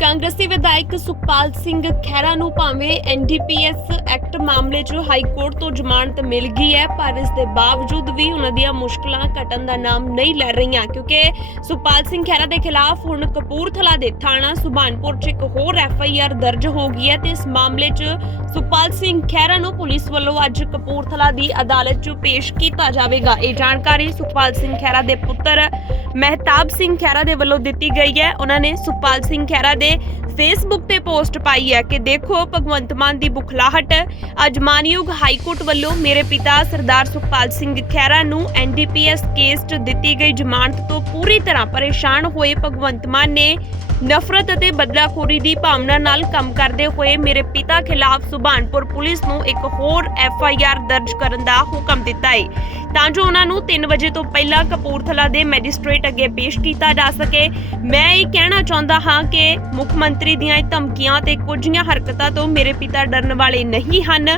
ਕਾਂਗਰਸੀ ਵਿਧਾਇਕ ਸੁਖਪਾਲ ਸਿੰਘ ਖਹਿਰਾ ਨੂੰ ਭਾਵੇਂ ਐਨਡੀਪੀਐਸ ਐਕਟ ਮਾਮਲੇ 'ਚ ਹਾਈ ਕੋਰਟ ਤੋਂ ਜ਼ਮਾਨਤ ਮਿਲ ਗਈ ਹੈ, ਪਰ ਇਸ ਦੇ ਬਾਵਜੂਦ ਵੀ ਉਹਨਾਂ ਦੀਆਂ ਮੁਸ਼ਕਲਾਂ ਘਟਣ ਦਾ ਨਾਮ ਨਹੀਂ ਲੈ ਰਹੀਆਂ, ਕਿਉਂਕਿ ਸੁਖਪਾਲ ਸਿੰਘ ਖਹਿਰਾ ਦੇ ਖਿਲਾਫ ਹੁਣ ਕਪੂਰਥਲਾ ਦੇ ਥਾਣਾ ਸੁਭਾਨਪੁਰ 'ਚ ਇੱਕ ਹੋਰ ਐਫਆਈਆਰ ਦਰਜ ਹੋ ਗਈ ਹੈ ਤੇ ਇਸ ਮਾਮਲੇ 'ਚ ਸੁਖਪਾਲ ਸਿੰਘ ਖਹਿਰਾ ਨੂੰ ਪੁਲਿਸ ਵੱਲੋਂ ਅੱਜ ਕਪੂਰਥਲਾ ਦੀ ਅਦਾਲਤ 'ਚ ਪੇਸ਼ ਕੀਤਾ ਜਾਵੇਗਾ। ਇਹ ਜਾਣਕਾਰੀ ਸੁਖਪਾਲ ਸਿੰਘ ਖਹਿਰਾ ਦੇ ਪੁੱਤਰ ਮਹਿਤਾਬ ਸਿੰਘ ਖਹਿਰਾ ਦੇ ਵੱਲੋਂ ਦਿੱਤੀ ਗਈ ਹੈ। ਉਹਨਾਂ ਨੇ ਸੁਖਪਾਲ ਸਿੰਘ ਖਹਿਰਾ ਦੇ ਫੇਸਬੁੱਕ ਤੇ ਪੋਸਟ ਪਾਈ ਹੈ ਕਿ ਦੇਖੋ, ਭਗਵੰਤ ਮਾਨ ਦੀ ਬੁਖਲਾਹਟ। ਅੱਜ ਮਾਨਯੋਗ ਹਾਈ ਕੋਰਟ ਵੱਲੋਂ ਮੇਰੇ ਪਿਤਾ ਸਰਦਾਰ ਸੁਖਪਾਲ ਸਿੰਘ ਖਹਿਰਾ ਨੂੰ ਐਨਡੀਪੀਐਸ ਕੇਸ 'ਚ ਦਿੱਤੀ ਗਈ ਜ਼ਮਾਨਤ ਤੋਂ ਪੂਰੀ ਤਰ੍ਹਾਂ ਪਰੇਸ਼ਾਨ ਹੋਏ ਭਗਵੰਤ ਮਾਨ ਨੇ ਨਫ਼ਰਤ ਅਤੇ ਬਦਲਾਖੋਰੀ ਦੀ ਭਾਵਨਾ ਨਾਲ ਕੰਮ ਕਰਦੇ ਹੋਏ ਮੇਰੇ ਪਿਤਾ ਖਿਲਾਫ ਸੁਭਾਨਪੁਰ ਪੁਲਿਸ ਨੂੰ ਇੱਕ ਹੋਰ ਐਫ ਆਈ ਆਰ ਦਰਜ ਕਰਨ ਦਾ ਹੁਕਮ ਦਿੱਤਾ ਹੈ ਤਾਂ ਜੋ ਉਹਨਾਂ ਨੂੰ 3 ਵਜੇ ਤੋਂ ਪਹਿਲਾਂ ਕਪੂਰਥਲਾ ਦੇ ਮੈਜਿਸਟ੍ਰੇਟ ਅੱਗੇ ਪੇਸ਼ ਕੀਤਾ ਜਾ ਸਕੇ। ਮੈਂ ਇਹ ਕਹਿਣਾ ਚਾਹੁੰਦਾ ਹਾਂ ਕਿ ਮੁੱਖ ਮੰਤਰੀ ਦੀਆਂ ਇਹ ਧਮਕੀਆਂ ਤੇ ਕੁਝੀਆਂ ਹਰਕਤਾਂ ਤੋਂ ਮੇਰੇ ਪਿਤਾ ਡਰਨ ਵਾਲੇ ਨਹੀਂ ਹਨ।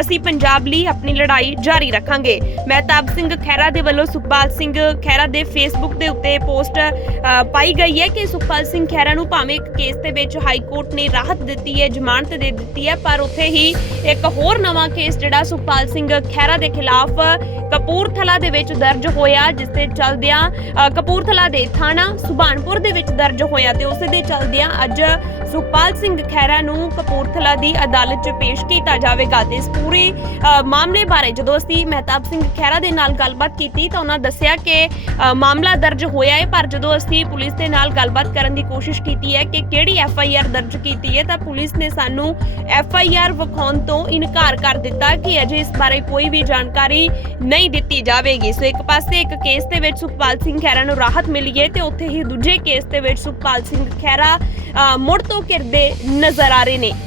ਅਸੀਂ ਪੰਜਾਬ ਲਈ ਆਪਣੀ ਲੜਾਈ ਜਾਰੀ ਰੱਖਾਂਗੇ। ਮਹਿਤਾਬ ਸਿੰਘ ਖਹਿਰਾ ਦੇ ਵੱਲੋਂ ਸੁਖਪਾਲ ਸਿੰਘ ਖਹਿਰਾ ਦੇ ਫੇਸਬੁੱਕ ਦੇ ਉੱਤੇ ਪੋਸਟ ਪਾਈ ਗਈ ਹੈ ਕਿ ਸੁਖਪਾਲ ਸਿੰਘ ਖਹਿਰਾ ਨੂੰ ਭਾਵੇਂ ਇੱਕ ਕੇਸ ਦੇ ਵਿੱਚ ਹਾਈ ਕੋਰਟ ਨੇ ਰਾਹਤ ਦਿੱਤੀ ਹੈ, ਜ਼ਮਾਨਤ ਦੇ ਦਿੱਤੀ ਹੈ, ਪਰ ਉੱਥੇ ਹੀ ਇੱਕ ਹੋਰ ਨਵਾਂ ਕੇਸ ਜਿਹੜਾ ਸੁਖਪਾਲ ਸਿੰਘ ਖਹਿਰਾ ਦੇ ਖਿਲਾਫ ਕਪੂਰਥਲਾ ਦੇ ਵਿੱਚ ਦਰਜ ਹੋਇਆ, ਜਿਸ ਦੇ ਚਲਦਿਆਂ ਕਪੂਰਥਲਾ ਦੇ ਥਾਣਾ ਸੁਭਾਨਪੁਰ ਦੇ ਵਿੱਚ ਦਰਜ ਹੋਇਆ ਤੇ ਉਸੇ ਦੇ ਚਲਦਿਆਂ ਅੱਜ ਸੁਖਪਾਲ ਸਿੰਘ ਖਹਿਰਾ ਨੂੰ ਕਪੂਰਥਲਾ ਦੀ ਅਦਾਲਤ 'ਚ ਪੇਸ਼ ਕੀਤਾ ਜਾਵੇਗਾ। ਤੇ ਇਸ ਪੂਰੇ ਮਾਮਲੇ ਬਾਰੇ ਜਦੋਂ ਅਸੀਂ ਮਹਿਤਾਬ ਸਿੰਘ ਖਹਿਰਾ ਦੇ ਨਾਲ ਗੱਲਬਾਤ ਕੀਤੀ ਤਾਂ ਉਹਨਾਂ ਦੱਸਿਆ ਕਿ ਮਾਮਲਾ ਦਰਜ ਹੋਇਆ ਹੈ, ਪਰ ਜਦੋਂ ਅਸੀਂ ਪੁਲਿਸ ਦੇ ਨਾਲ ਗੱਲਬਾਤ ਕਰਨ ਦੀ ਕੋਸ਼ਿਸ਼ ਕੀਤੀ ਹੈ ਕਿ ਕਿਹੜੀ ਐਫ ਆਈ ਆਰ ਦਰਜ ਕੀਤੀ ਹੈ ਤਾਂ ਪੁਲਿਸ ਨੇ ਸਾਨੂੰ ਐਫ ਆਈ ਆਰ ਵਿਖਾਉਣ ਤੋਂ ਇਨਕਾਰ ਕਰ ਦਿੱਤਾ ਕਿ ਅਜੇ ਇਸ ਬਾਰੇ ਕੋਈ ਵੀ ਜਾਣਕਾਰੀ ਨਹੀਂ ਦਿੱਤੀ ਜਾਵੇਗੀ। ਸੋ ਇੱਕ ਪਾਸੇ ਇੱਕ ਕੇਸ ਦੇ ਵਿੱਚ ਸੁਖਪਾਲ ਸਿੰਘ ਖਹਿਰਾ ਨੂੰ ਰਾਹਤ ਮਿਲੀ ਹੈ ਤੇ ਉੱਥੇ ਹੀ ਦੂਜੇ ਕੇਸ ਦੇ ਵਿੱਚ ਸੁਖਪਾਲ ਸਿੰਘ ਖਹਿਰਾ ਮੁੜ ਤੋਂ ਕਿਰਦੇ ਨਜ਼ਰ ਆ ਰਹੇ ਨੇ।